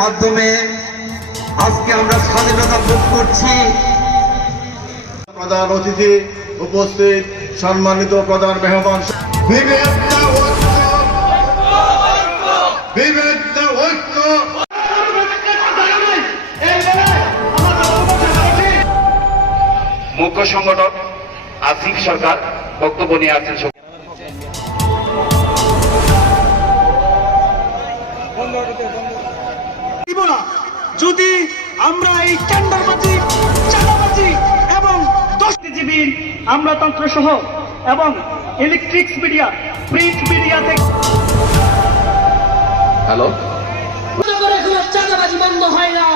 মাধ্যমে আজকে আমরা স্বাধীনতা ভোগ করছি। প্রধান অতিথি উপস্থিত সম্মানিত প্রধান মেহমান ঐক্য। মুখ্য সংগঠক আসিফ সরকার বক্তব্য নিয়ে আছেন দিব না। যদি আমরা এই টেন্ডারবাজি চাঁদাবাজি এবং দশজীবী আমলাতন্ত্র সহ এবং ইলেকট্রিক্স মিডিয়া প্রিন্ট মিডিয়া থেকে হ্যালো? চাঁদাবাজি বন্ধ হয় না।